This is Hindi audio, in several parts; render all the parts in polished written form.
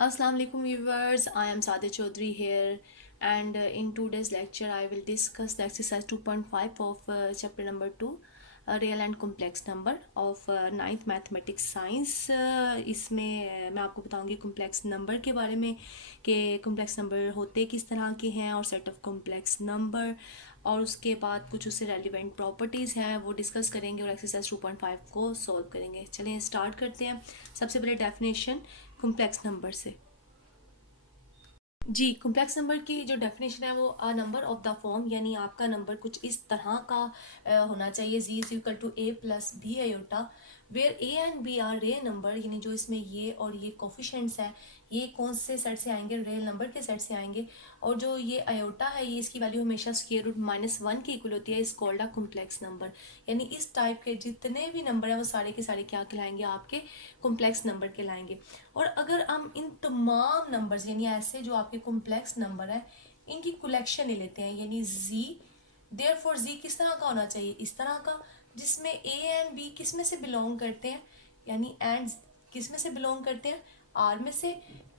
Assalamu alaikum viewers, I am Sadia Chaudhary here, and in today's lecture I will discuss the exercise 2.5 of chapter number 2, real and complex number of ninth mathematics science. इसमें मैं आपको बताऊंगी complex number के बारे में कि complex number होते किस तरह के हैं और set of complex number, और उसके बाद कुछ उससे रेलिवेंट प्रॉपर्टीज़ हैं वो डिस्कस करेंगे और एक्सरसाइज 2.5 को सॉल्व करेंगे। चलिए स्टार्ट करते हैं। सबसे पहले डेफिनेशन कॉम्प्लेक्स नंबर से। जी, कॉम्प्लेक्स नंबर की जो डेफिनेशन है वो a number of the form, यानी आपका नंबर कुछ इस तरह का होना चाहिए z is equal to a plus b iota, where a and b are real number, यानी जो इसमें ये और ये कोफिशेंट्स हैं ये कौन से सेट से आएंगे, रियल नंबर के सेट से आएंगे। और जो ये आयोटा है ये इसकी वैल्यू हमेशा स्क्वायर रूट -1 की इक्वल होती है, इस कॉल्ड अ कॉम्प्लेक्स नंबर। यानी इस टाइप के जितने भी नंबर हैं वो सारे के सारे क्या कहलाएंगे, आपके कॉम्प्लेक्स नंबर कहलाएंगे। और अगर हम इन तमाम नंबर्स यानी ऐसे जो आपके कॉम्प्लेक्स नंबर है इनकी कलेक्शन ले लेते हैं, यानी जी, देयरफॉर जी किस तरह का होना चाहिए, इस तरह का, जिसमें ए एंड बी किस में से बिलोंग करते हैं, यानी एंड किस में से बिलोंग करते हैं, आर में से,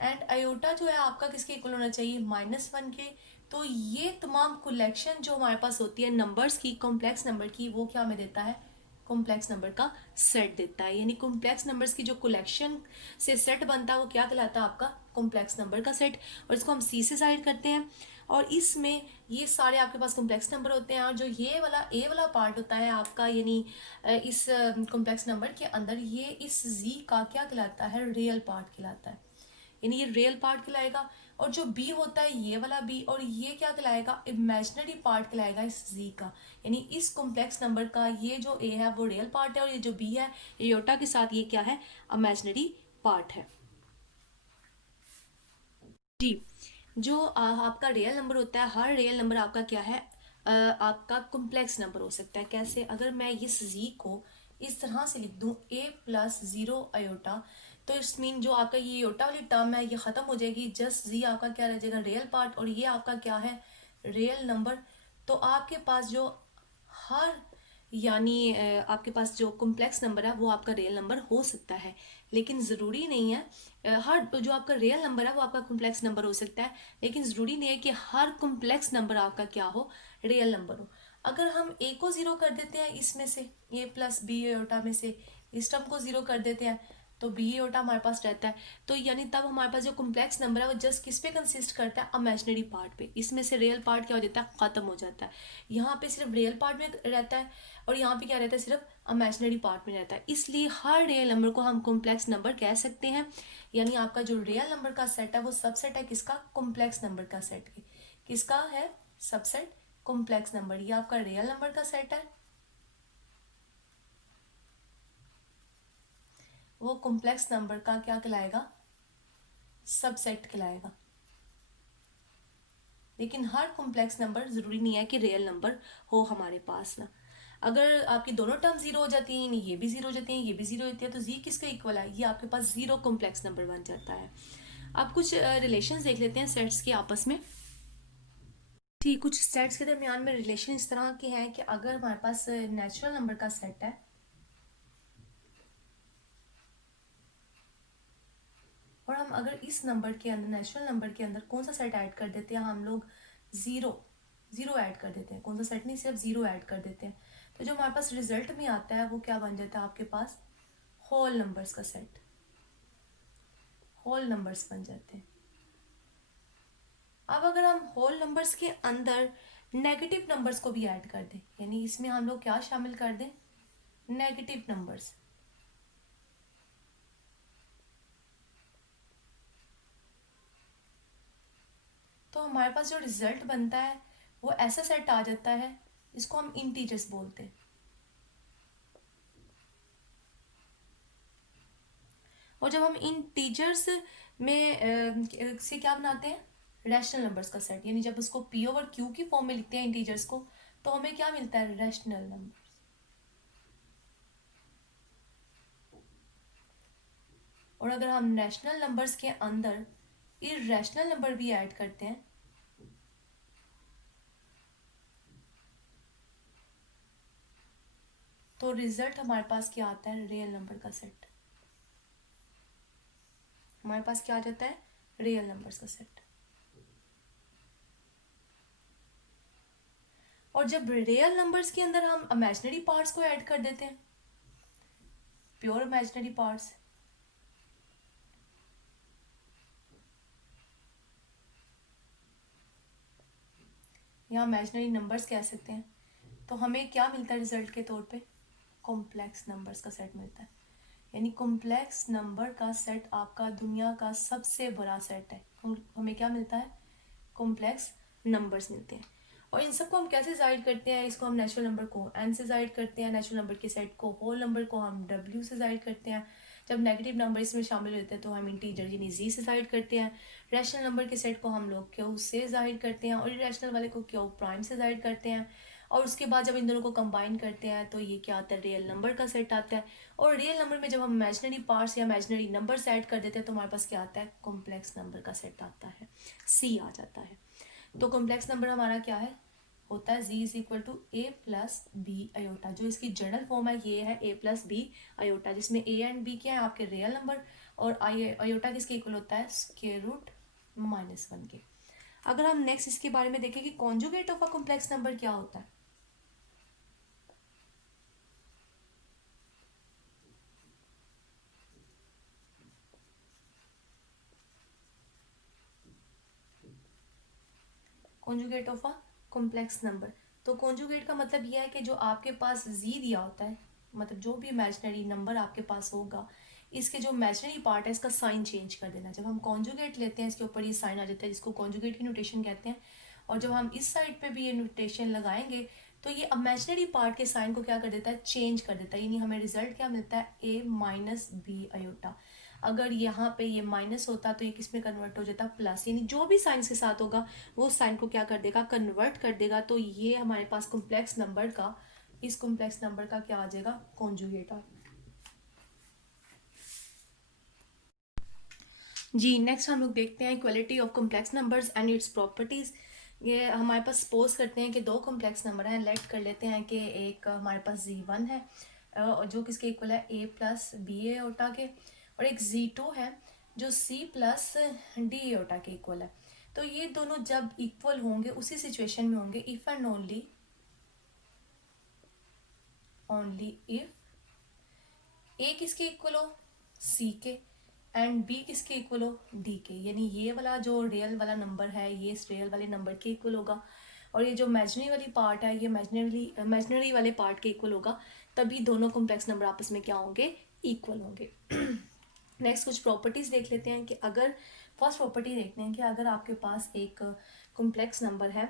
एंड आयोटा जो है आपका किसके इक्वल होना चाहिए, -1 के। तो ये तमाम कलेक्शन जो हमारे पास होती है नंबर्स की, कॉम्प्लेक्स नंबर की, वो क्या हमें देता है, कॉम्प्लेक्स नंबर का सेट देता है। यानी कॉम्प्लेक्स नंबर्स की जो कलेक्शन से सेट बनता है वो क्या कहलाता है, आपका कॉम्प्लेक्स नंबर का सेट। और इसको हम सी से साइड करते हैं, और इसमें ये सारे आपके पास कॉम्प्लेक्स नंबर होते हैं, और जो ये वाला ए वाला पार्ट होता है आपका, यानी इस कॉम्प्लेक्स नंबर के अंदर ये इस जी का क्या कहलाता है, रियल पार्ट कहलाता है, यानी ये रियल पार्ट कहलाएगा। और जो बी होता है ये वाला बी, और ये क्या कहलाएगा, इमेजिनरी पार्ट कहलाएगा इस जी का। यानी इस कॉम्प्लेक्स नंबर का ये जो ए है वो रियल पार्ट है, और ये जो बी है योटा के साथ ये क्या है, इमेजिनरी पार्ट है। जी, जो आपका रियल नंबर होता है, हर रियल नंबर आपका क्या है, आपका कॉम्प्लेक्स नंबर हो सकता है। कैसे, अगर मैं इस जी को इस तरह से लिख दूं ए प्लस जीरो अयोटा, तो इस मीन जो आपका ये योटा वाली टर्म है ये खत्म हो जाएगी, जस्ट जी आपका क्या रह जाएगा, रियल पार्ट, और ये आपका क्या है, रियल नंबर। तो आपके पास जो हर, यानी आपके पास जो कॉम्प्लेक्स नंबर है वो आपका रियल नंबर हो सकता है, लेकिन ज़रूरी नहीं है हर जो आपका रियल नंबर है वो आपका कॉम्प्लेक्स नंबर हो सकता है, लेकिन ज़रूरी नहीं है कि हर कॉम्प्लेक्स नंबर आपका क्या हो, रियल नंबर हो। अगर हम ए को ज़ीरो कर देते हैं इसमें से, ए प्लस बी एटा में से इस टर्म को ज़ीरो कर देते हैं, तो बी एटा हमारे पास रहता है। तो यानी तब हमारे पास जो कॉम्प्लेक्स नंबर है वो जस्ट किस पे कंसिस्ट करता है, इमेजिनरी पार्ट पे। इसमें से रियल पार्ट क्या हो जाता है, ख़त्म हो जाता है। यहाँ पे सिर्फ रियल पार्ट में रहता है, और यहाँ पे क्या रहता है, सिर्फ इमेजिनरी पार्ट में रहता है। इसलिए हर रियल नंबर को हम कॉम्प्लेक्स नंबर कह सकते हैं। यानी आपका जो रियल नंबर का सेट है वो सबसेट है किसका, कॉम्प्लेक्स नंबर का सेट के। किसका है, सबसेट कॉम्प्लेक्स नंबर। ये आपका रियल नंबर का सेट है, वो कॉम्प्लेक्स नंबर का क्या कहलाएगा, सबसेट कहलाएगा। लेकिन हर कॉम्प्लेक्स नंबर जरूरी नहीं है कि रियल नंबर हो हमारे पास ना। अगर आपकी दोनों टर्म जीरो हो जाती हैं, ये भी जीरो हो जाती हैं, ये भी जीरो होती है, तो जी किसका इक्वल है, ये आपके पास जीरो कॉम्प्लेक्स नंबर बन जाता है। आप कुछ रिलेशंस देख लेते हैं सेट्स के आपस में। ठीक, कुछ सेट्स के दरमियान में रिलेशन इस तरह के हैं कि अगर हमारे पास नेचुरल नंबर का सेट है, और हम अगर इस नंबर के अंदर, नेचुरल नंबर के अंदर कौन सा सेट ऐड कर देते हैं, हम लोग ज़ीरो, ज़ीरो ऐड कर देते हैं, कौन सा सेट नहीं, सिर्फ ज़ीरो ऐड कर देते हैं, तो जो हमारे पास रिजल्ट में आता है वो क्या बन जाता है, आपके पास होल नंबर्स का सेट, होल नंबर्स बन जाते हैं। अब अगर हम होल नंबर्स के अंदर नेगेटिव नंबर्स को भी ऐड कर दें, यानी इसमें हम लोग क्या शामिल कर दें, नेगेटिव नंबर्स, तो हमारे पास जो रिजल्ट बनता है वो ऐसा सेट आ जाता है, इसको हम इंटीजर्स बोलते हैं। और जब हम इंटीजर्स में से क्या बनाते हैं, रैशनल नंबर्स का सेट, यानी जब उसको पी ओवर क्यू की फॉर्म में लिखते हैं इंटीजर्स को, तो हमें क्या मिलता है, रैशनल नंबर। और अगर हम रैशनल नंबर्स के अंदर इरैशनल नंबर भी ऐड करते हैं, तो रिजल्ट हमारे पास क्या आता है, रियल नंबर का सेट। हमारे पास क्या आ जाता है, रियल नंबर्स का सेट। और जब रियल नंबर्स के अंदर हम इमेजिनरी पार्ट्स को ऐड कर देते हैं, प्योर इमेजिनरी पार्ट्स, या इमेजिनरी नंबर्स कह सकते हैं, तो हमें क्या मिलता है रिजल्ट के तौर पे? कॉम्प्लेक्स नंबर्स का सेट मिलता है। यानी कॉम्प्लेक्स नंबर का सेट आपका दुनिया का सबसे बड़ा सेट है। हमें क्या मिलता है? कॉम्प्लेक्स नंबर्स मिलते हैं। और इन सबको हम कैसे जाहिर करते हैं? इसको हम नेचुरल नंबर को n से जाहिर करते हैं, नेचुरल नंबर के सेट को, होल नंबर को हम w से जाहिर करते हैं। जब नेगेटिव नंबर इसमें शामिल होते हैं तो हम इंटीजर यानी z से जाहिर करते हैं। रैशनल नंबर के सेट को हम लोग q से जाहिर करते हैं, और इरेशनल वाले को q प्राइम से जाहिर करते हैं। और उसके बाद जब इन दोनों को कंबाइन करते हैं तो ये क्या आता है? रियल नंबर का सेट आता है। और रियल नंबर में जब हम इमेजिनरी पार्ट्स या इमेजिनरी नंबर्स ऐड कर देते हैं तो हमारे पास क्या आता है? कॉम्प्लेक्स नंबर का सेट आता है, c आ जाता है। तो कॉम्प्लेक्स नंबर हमारा क्या है? होता है z is equal to a plus b iota. जो इसकी जनरल फॉर्म है ये है a प्लस बी अयोटा, जिसमें a एंड b क्या है? आपके रियल नंबर, और अयोटा किसके इक्वल होता है? स्क्वायर रूट -1 के। अगर हम नेक्स्ट इसके बारे में देखें कि conjugate of a complex number क्या होता है, conjugate of a complex number, तो कॉन्जुगेट का मतलब यह है कि जो आपके पास z दिया होता है, मतलब जो भी इमेजिनरी नंबर आपके पास होगा, इसके जो इमेजिनरी पार्ट है इसका साइन चेंज कर देना। जब हम कॉन्जुगेट लेते हैं इसके ऊपर ये साइन आ जाता है, जिसको कॉन्जुगेट की नोटेशन कहते हैं। और जब हम इस साइड पे भी ये नोटेशन लगाएंगे तो ये इमेजिनरी पार्ट के साइन को क्या कर देता है? चेंज कर देता है। यानी हमें रिजल्ट क्या मिलता है? a minus b iota. अगर यहाँ पे ये माइनस होता तो ये किस में कन्वर्ट हो जाता? प्लस। यानी जो भी साइंस के साथ होगा वो साइन को क्या कर देगा? कन्वर्ट कर देगा। तो ये हमारे पास कॉम्प्लेक्स नंबर का, इस कॉम्प्लेक्स नंबर का क्या आ जाएगा? कॉन्जुगेट। जी नेक्स्ट हम लोग देखते हैं equality of complex numbers and its properties. ये हमारे पास सपोज करते हैं कि दो कॉम्प्लेक्स नंबर हैं। लेट कर लेते हैं कि एक हमारे पास z1 है जो किसके इक्वल है? a प्लस बी एटा के, और एक z2 है जो c प्लस डी एटा के इक्वल है। तो ये दोनों जब इक्वल होंगे उसी सिचुएशन में होंगे if and only if a किसके इक्वल हो? c के, एंड b किसके इक्वल हो? d के। यानी ये वाला जो रियल वाला नंबर है ये इस रियल वाले नंबर के इक्वल होगा, और ये जो इमेजिनरी वाली पार्ट है ये इमेजिनरी वाले पार्ट के इक्वल होगा। तभी दोनों कॉम्प्लेक्स नंबर आपस में क्या होंगे? इक्वल होंगे। नेक्स्ट कुछ प्रॉपर्टीज देख लेते हैं कि अगर फर्स्ट प्रॉपर्टी देखते हैं कि अगर आपके पास एक कॉम्प्लेक्स नंबर है,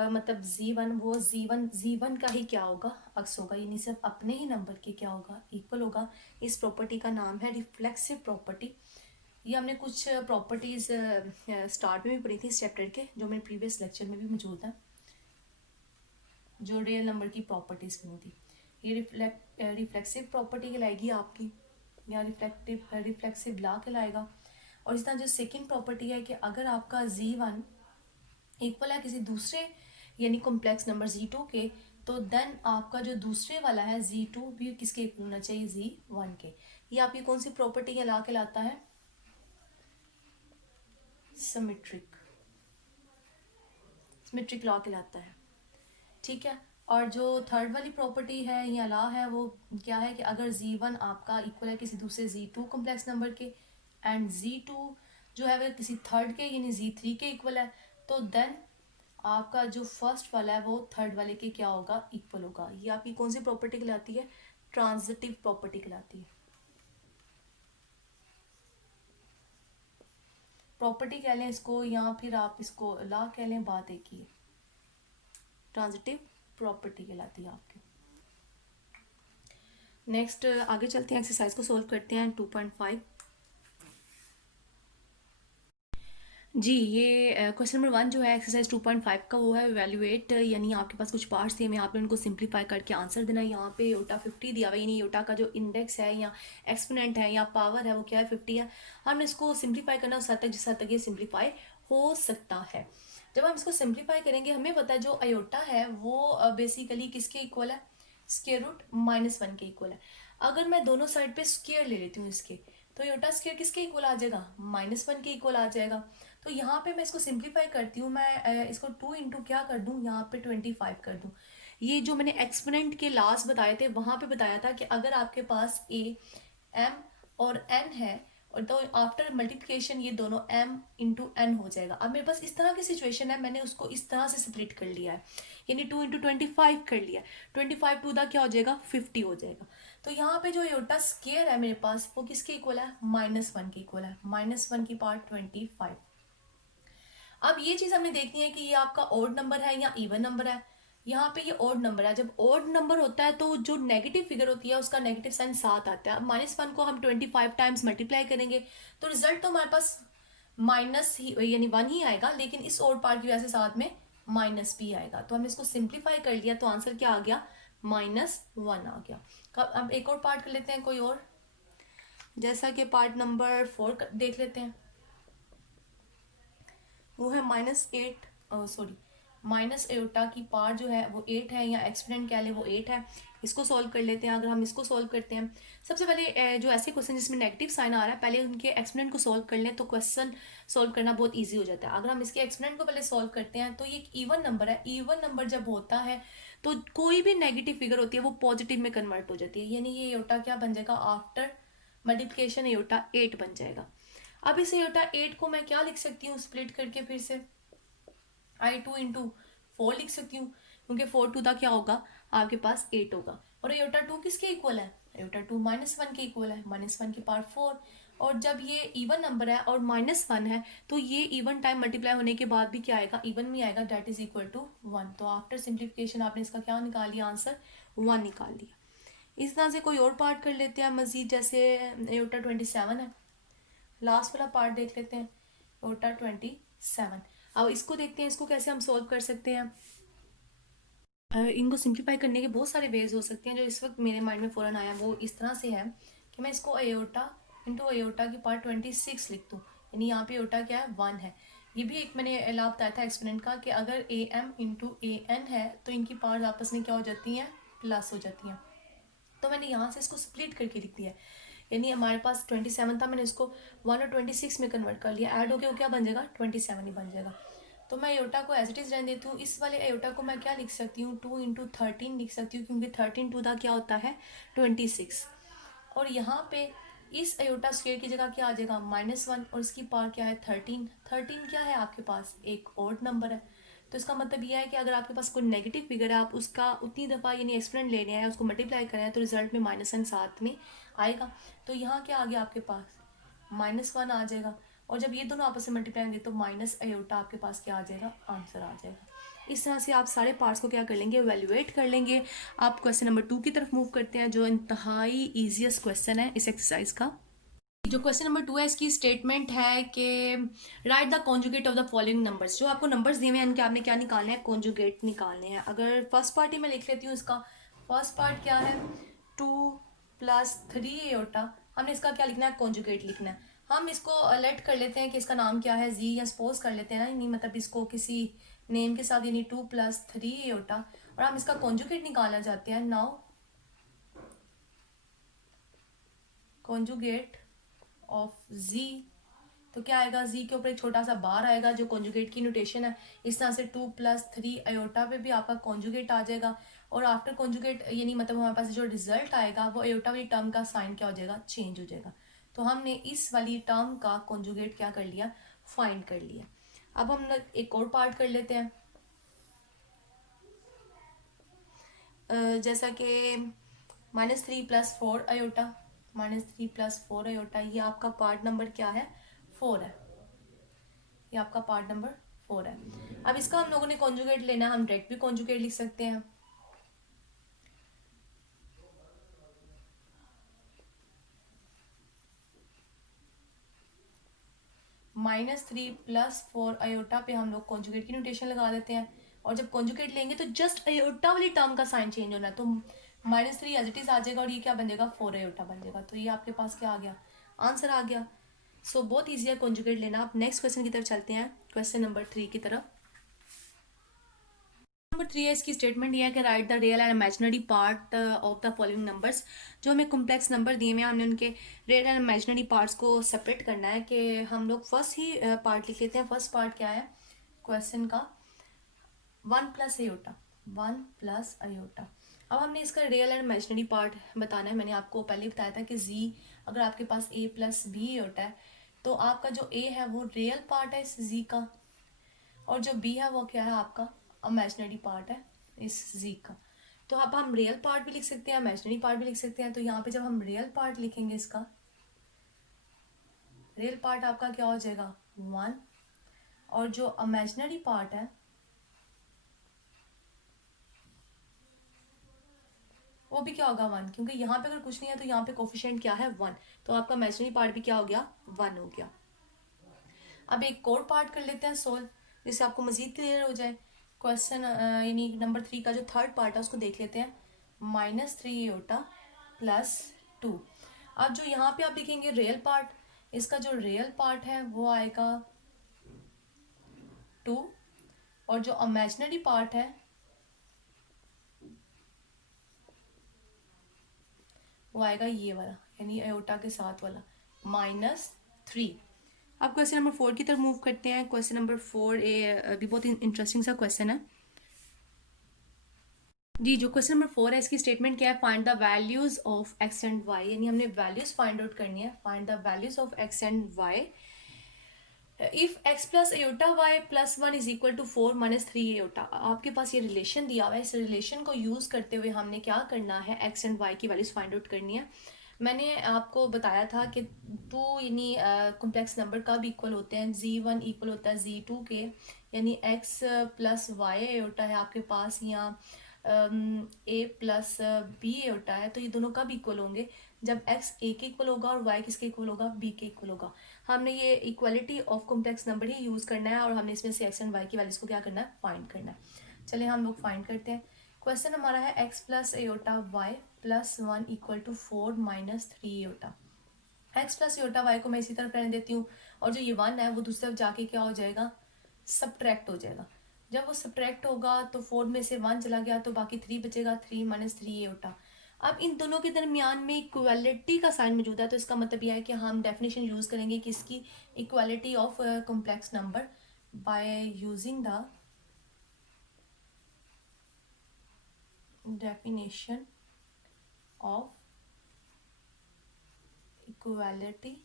मतलब z1, वो z1 का ही क्या होगा? अक्स होगा। यानी सिर्फ अपने ही नंबर के क्या होगा? इक्वल होगा। इस प्रॉपर्टी का नाम है रिफ्लेक्सिव प्रॉपर्टी। ये हमने कुछ प्रॉपर्टीज स्टार्ट में भी पढ़ी थी इस चैप्टर के, जो मेरे प्रीवियस लेक्चर में भी मौजूद है, जो रियल नंबर की प्रॉपर्टीज बनी थी। ये रिफ्लेक्सिव प्रॉपर्टी कहलाएगी आपकी, या रिफ्लेक्सिव लॉ कहलाएगा। और इस तरह जो सेकेंड प्रॉपर्टी है कि अगर आपका z1 इक्वल है किसी दूसरे यानी कॉम्प्लेक्स नंबर z2 के, तो देन आपका जो दूसरे वाला है z2 भी किसके इक्वल होना चाहिए? z1 के। ये आपकी कौन सी प्रॉपर्टी के ला के लाता है? सिमेट्रिक सिमेट्रिक लॉ कहलाता है। ठीक है। और जो थर्ड वाली प्रॉपर्टी है या लॉ है वो क्या है कि अगर z1 आपका इक्वल है किसी दूसरे z2 कॉम्प्लेक्स नंबर के, एंड z2 जो है वह किसी थर्ड के यानी z3 के इक्वल है, तो देन आपका जो फर्स्ट वाला है वो थर्ड वाले के क्या होगा? इक्वल होगा। ये आपकी कौन सी प्रॉपर्टी कहलाती है? ट्रांजिटिव प्रॉपर्टी कहलाती है। प्रॉपर्टी कह लें इसको या फिर आप इसको लॉ कह लें, बात एक ही है। ट्रांजिटिव प्रॉपर्टी कहलाती है आपकी। नेक्स्ट आगे चलते हैं, एक्सरसाइज को सोल्व करते हैं 2.5। जी ये क्वेश्चन नंबर 1 जो है एक्सरसाइज 2.5 का वो है इवेल्युएट, यानी आपके पास कुछ पार्ट्स दिए हुए हैं, आपने उनको सिंप्लीफाई करके आंसर देना है। यहाँ पे योटा 50 दिया हुआ है, यानी योटा का जो इंडेक्स है या एक्सपोनेंट है या पावर है वो क्या है? 50 है। हमने इसको सिंप्लीफाई करना उस हद तक जिस हद तक ये सिंप्लीफाई हो सकता है। जब हम इसको सिंप्लीफाई करेंगे हमें पता है जो अयोटा है वो बेसिकली किसके इक्वल है? स्क्वायर रूट -1 के इक्वल है। अगर मैं दोनों साइड पे स्क्वायर ले लेती हूँ इसके, तो आयोटा स्क्वायर किसके इक्वल आ जाएगा, -1 के इक्वल आ जाएगा। तो यहाँ पे मैं इसको सिंप्लीफाई करती हूँ, मैं इसको 2 इंटू क्या कर दूँ, यहाँ पे 25 कर दूँ। ये जो मैंने एक्सपोनेंट के लास्ट बताए थे वहां पे बताया था कि अगर आपके पास ए एम और एन है और तो आफ्टर मल्टीप्लिकेशन ये दोनों m इंटू एन हो जाएगा। अब मेरे पास इस तरह की सिचुएशन है, मैंने उसको इस तरह से स्प्लिट कर लिया है, यानी 2 इंटू 25 कर लिया। 25 टू दा क्या हो जाएगा, 50 हो जाएगा। तो यहाँ पे जो आयोटा स्क्वायर है मेरे पास वो किसके इक्वल है, -1 के इक्वल है, -1 की पावर 25। अब ये चीज हमने देखनी है कि ये आपका ओड नंबर है या इवन नंबर है। यहाँ पे ये ओड नंबर है, जब ओड नंबर होता है तो जो नेगेटिव फिगर होती है उसका नेगेटिव साइन साथ आता है। अब -1 को हम 25 टाइम्स मल्टीप्लाई करेंगे तो रिजल्ट तो हमारे पास माइनस ही यानी 1 ही आएगा, लेकिन इस ओड पार्ट की वजह से साथ में माइनस भी आएगा। तो हमने इसको सिंप्लीफाई कर लिया तो आंसर क्या आ गया, -1 आ गया। अब एक और पार्ट कर लेते हैं कोई और, जैसा कि पार्ट नंबर 4 देख लेते हैं। वो है -8, सॉरी माइनस एटा की पावर जो है वो 8 है, या एक्सपोनेंट कह ले वो 8 है। इसको सॉल्व कर लेते हैं। अगर हम इसको सॉल्व करते हैं, सबसे पहले जो ऐसे क्वेश्चन जिसमें नेगेटिव साइन आ रहा है पहले उनके एक्सपोनेंट को सॉल्व कर लें तो क्वेश्चन सॉल्व करना बहुत ईजी हो जाता है। अगर हम इसके एक्सपोनेंट को पहले सॉल्व करते हैं तो ये एक ईवन नंबर है। ईवन नंबर जब होता है तो कोई भी नेगेटिव फिगर होती है वो पॉजिटिव में कन्वर्ट हो जाती है, यानी ये एटा क्या बन जाएगा, आफ्टर मल्टीप्लिकेशन एटा 8 बन जाएगा। अब इस एटा 8 को मैं क्या लिख सकती हूँ, स्प्लिट करके फिर से I2 इंटू 4 लिख सकती हूँ, क्योंकि 4 टू दा क्या होगा आपके पास 8 होगा। और एटा 2 किसके इक्वल है, एटा 2 -1 के इक्वल है, -1 की पावर 4। और जब ये इवन नंबर है और -1 है तो ये इवन टाइम मल्टीप्लाई होने के बाद भी क्या आएगा, इवन में आएगा, डेट इज इक्वल टू 1। तो आफ्टर सिंप्लीफिकेशन आपने इसका क्या निकाल लिया, आंसर 1 निकाल लिया। इस तरह से कोई और पार्ट कर लेते हैं मजीद, जैसे एटा 27 है, लास्ट वाला पार्ट देख लेते हैं, एटा 27। अब इसको देखते हैं, इसको कैसे हम सॉल्व कर सकते हैं। इनको सिंप्लीफाई करने के बहुत सारे वेज हो सकते हैं। जो इस वक्त मेरे माइंड में फ़ौरन आया वो इस तरह से है कि मैं इसको एयोटा इंटू एयोटा की पावर 26 लिख दूँ, यानी यहाँ पे एयोटा क्या है, 1 है। ये भी एक मैंने लाभ बताया था एक्सपोनेंट का कि अगर a m into a n है तो इनकी पावर्स आपस में क्या हो जाती हैं, प्लस हो जाती हैं। तो मैंने यहाँ से इसको स्प्लिट करके लिख दिया है, यानी हमारे पास 27 था, मैंने इसको 1 और 26 में कन्वर्ट कर लिया, ऐड होके वो क्या बन जाएगा, 27 ही बन जाएगा। तो मैं एयोटा को एज इट इज रहने देती हूँ। इस वाले एयोटा को मैं क्या लिख सकती हूँ, 2 इंटू 13 लिख सकती हूँ, क्योंकि 13 टू दा क्या होता है 26। और यहाँ पे इस एयोटा स्क्वायर की जगह क्या आ जाएगा, -1, और इसकी पावर क्या है 13। 13 क्या है आपके पास, एक ऑड नंबर है। तो इसका मतलब यह है कि अगर आपके पास कोई नेगेटिव फिगर है आप उसका उतनी दफ़ा यानी एक्सपोनेंट ले रहे हैं, उसको मल्टीप्लाई कर रहे हैं, तो रिजल्ट में -1 साथ में आएगा। तो यहाँ क्या आ गया आपके पास, -1 आ जाएगा। और जब ये दोनों आपस में मल्टीप्लाई होंगे तो माइनस एयोटा आपके पास क्या आ जाएगा, आंसर आ जाएगा। इस तरह से आप सारे पार्ट्स को क्या कर लेंगे, एवेल्युएट कर लेंगे। आप क्वेश्चन नंबर 2 की तरफ मूव करते हैं, जो इंतहाई ईजीएस्ट क्वेश्चन है इस एक्सरसाइज का। जो क्वेश्चन नंबर 2 है इसकी स्टेटमेंट है कि right the conjugate of the following numbers. जो आपको नंबर्स दिए हुए हैं इनके आपने क्या निकालने हैं, कॉन्जुगेट निकालने हैं। अगर फर्स्ट पार्ट ही मैं लिख लेती हूँ, इसका फर्स्ट पार्ट क्या है, 2 + 3 एयोटा, हमने इसका क्या लिखना है, कॉन्जुगेट लिखना है। हम इसको लेट कर लेते हैं कि इसका नाम क्या है, जी, या सपोज कर लेते हैं ना, नहीं मतलब इसको किसी नेम के साथ, यानी 2 + 3 एयोटा, और हम इसका कॉन्जुगेट निकालना चाहते हैं। नाउ कॉन्जुगेट ऑफ z, तो क्या आएगा, z के ऊपर एक छोटा सा बार आएगा जो कॉन्जुगेट की नोटेशन है। इस तरह से 2 + 3 एयोटा पे भी आपका कॉन्जुगेट आ जाएगा, और आफ्टर कॉन्जुगेट यानी मतलब हमारे पास जो रिजल्ट आएगा वो एयोटा वाली टर्म का साइन क्या हो जाएगा, चेंज हो जाएगा। तो हमने इस वाली टर्म का कॉन्जुगेट क्या कर लिया, फाइंड कर लिया। अब हम एक और पार्ट कर लेते हैं, जैसा कि -3 + 4 एयोटा, -3 + 4 एयोटा, ये आपका पार्ट नंबर क्या है, 4 है। ये आपका पार्ट नंबर 4 है। अब इसका हम लोगों ने कॉन्जुगेट लेना है, हम डायरेक्ट भी कॉन्जुगेट लिख सकते हैं। -3 + 4 अयोटा पे हम लोग कॉन्जुगेट की नोटेशन लगा देते हैं, और जब कॉन्जुगेट लेंगे तो जस्ट अयोटा वाली टर्म का साइन चेंज होना है, तो -3 एज इट इज आ जाएगा, और ये क्या बन जाएगा, 4 अयोटा बन जाएगा। तो ये आपके पास क्या आ गया, आंसर आ गया। सो बहुत ईजी है कॉन्जुगेट लेना। आप नेक्स्ट क्वेश्चन की तरफ चलते हैं, क्वेश्चन नंबर 3 की तरफ। नंबर 3 है, इसकी स्टेटमेंट ये है कि right the real and imaginary part of the following numbers. जो हमें कॉम्प्लेक्स नंबर दिए हुए हैं हमने उनके रियल एंड इमेजिनरी पार्ट्स को सेपरेट करना है। कि हम लोग फर्स्ट ही पार्ट लिख लेते हैं। फर्स्ट पार्ट क्या है क्वेश्चन का, 1 + अयोटा, 1 + अयोटा। अब हमने इसका रियल एंड इमेजिनरी पार्ट बताना है। मैंने आपको पहले बताया था कि जी अगर आपके पास a+b अयोटा है तो आपका जो a है वो रियल पार्ट है इस z का, और जो b है वो क्या है आपका इमेजिनरी पार्ट है इस z का। तो अब हम रियल पार्ट भी लिख सकते हैं, इमेजिनरी पार्ट भी लिख सकते हैं। तो यहाँ पे जब हम रियल पार्ट लिखेंगे, इसका रियल पार्ट आपका क्या हो जाएगा 1, और जो इमेजिनरी पार्ट है वो भी क्या होगा 1, क्योंकि यहाँ पे अगर कुछ नहीं है तो यहाँ पे कोफिशिएंट क्या है 1, तो आपका इमेजिनरी पार्ट भी क्या हो गया 1 हो गया। अब एक और पार्ट कर लेते हैं सोल्व, जिससे आपको मजीद क्लियर हो जाए। क्वेश्चन यानी नंबर 3 का जो थर्ड पार्ट है उसको देख लेते हैं। -3 अयोटा +2। अब जो यहाँ पे आप लिखेंगे रियल पार्ट, इसका जो रियल पार्ट है वो आएगा 2, और जो इमेजिनरी पार्ट है वो आएगा ये वाला, यानी अयोटा के साथ वाला -3। अब क्वेश्चन नंबर 4 की तरफ मूव करते हैं। क्वेश्चन नंबर 4 भी बहुत इंटरेस्टिंग सा क्वेश्चन है जी। जो क्वेश्चन नंबर 4 है इसकी स्टेटमेंट क्या है, find the values of x and y, यानी हमने वैल्यूज फाइंड आउट करनी है। Find the values of x and y if x+अयोटा y+1 = 4 - 3 अयोटा। आपके पास ये रिलेशन दिया हुआ है, इस रिलेशन को यूज करते हुए हमने क्या करना है, एक्स एंड वाई की वैल्यूज फाइंड आउट करनी है। मैंने आपको बताया था कि 2 यानी कॉम्प्लेक्स नंबर कब इक्वल होते हैं, z1 इक्वल होता है z2 के, यानी x+y अयोटा है आपके पास, या a+b अयोटा है, तो ये दोनों कब इक्वल होंगे, जब x a के इक्वल होगा और y किसके इक्वल होगा, b के इक्वल होगा। हमने ये equality of complex number he use करना है, और हमने इसमें से एक्स एंड वाई की वैल्यूज को क्या करना है, फाइंड करना है। चलिए हम लोग फाइंड करते हैं। क्वेश्चन हमारा है x+अयोटा y+1 = 4 - 3 अयोटा। x+अयोटा y को मैं इसी तरह करने देती हूँ, और जो ये 1 है वो दूसरी तरफ जाके क्या हो जाएगा, सब्ट्रैक्ट हो जाएगा। जब वो सब्ट्रैक्ट होगा तो 4 में से 1 चला गया तो बाकी 3 बचेगा, 3 - 3 अयोटा। अब इन दोनों के दरमियान में इक्वालिटी का साइन मौजूद है, तो इसका मतलब यह है कि हम डेफिनेशन यूज करेंगे किसकी, equality of complex number by using the definition of equality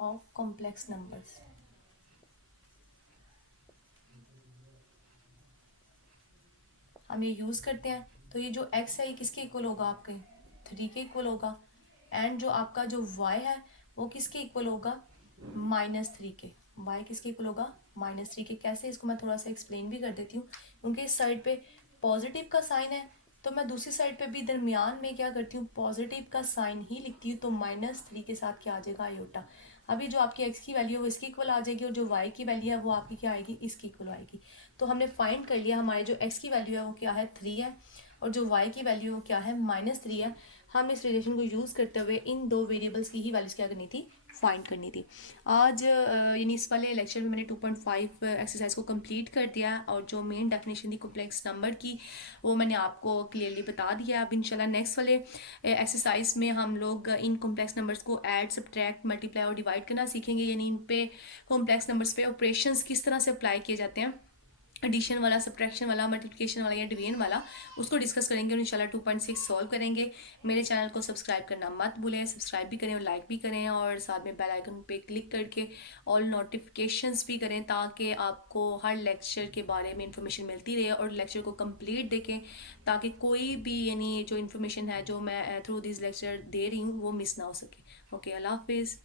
of complex numbers. हम ये यूज करते हैं, तो ये जो x है ये किसके इक्वल होगा, आपके 3 के इक्वल होगा, एंड जो आपका जो y है वो किसके इक्वल होगा, -3 के। y किसके इक्वल होगा, -3 के। कैसे, इसको मैं थोड़ा सा एक्सप्लेन भी कर देती हूँ। क्योंकि इस साइड पे पॉजिटिव का साइन है, तो मैं दूसरी साइड पे भी दरमियान में क्या करती हूँ, पॉजिटिव का साइन ही लिखती हूँ। तो -3 के साथ क्या आ जाएगा, अयोटा। अभी जो आपकी x की वैल्यू है वो इसकी इक्वल आ जाएगी, और जो y की वैल्यू है वो आपकी क्या आएगी, इसकी इक्वल आएगी। तो हमने फाइंड कर लिया, हमारे जो x की वैल्यू है वो क्या है 3 है, और जो y की वैल्यू वो क्या है -3 है। हमने इस रिलेशन को यूज़ करते हुए इन दो वेरिएबल्स की ही वैल्यूज क्या करनी थी, फाइंड करनी थी। आज यानी इस वाले लेक्चर में मैंने 2.5 एक्सरसाइज को कंप्लीट कर दिया है, और जो मेन डेफिनेशन थी कॉम्प्लेक्स नंबर की वो मैंने आपको क्लियरली बता दिया। अब इंशाल्लाह नेक्स्ट वाले एक्सरसाइज में हम लोग इन कॉम्प्लेक्स नंबर्स को ऐड, सब्ट्रैक्ट, मल्टीप्लाई और डिवाइड करना सीखेंगे। यानी इन पे कॉम्प्लेक्स नंबर्स पे ऑपरेशंस किस तरह से अप्लाई किए जाते हैं, एडिशन वाला, सब्ट्रैक्शन वाला, मल्टीप्लिकेशन वाला या डिवीजन वाला, उसको डिस्कस करेंगे और इंशाल्लाह 2.6 सॉल्व करेंगे। मेरे चैनल को सब्सक्राइब करना मत भूलें, सब्सक्राइब भी करें और लाइक भी करें, और साथ में बेल आइकन पे क्लिक करके ऑल नोटिफिकेशंस भी करें, ताकि आपको हर लेक्चर के बारे में इंफॉर्मेशन मिलती रहे, और लेक्चर को कंप्लीट देखें, ताकि कोई भी यानी जो इन्फॉर्मेशन है जो मैं थ्रू दिस लेक्चर दे रही हूँ वो मिस ना हो सके। ओके, अल्लाह हाफिज़।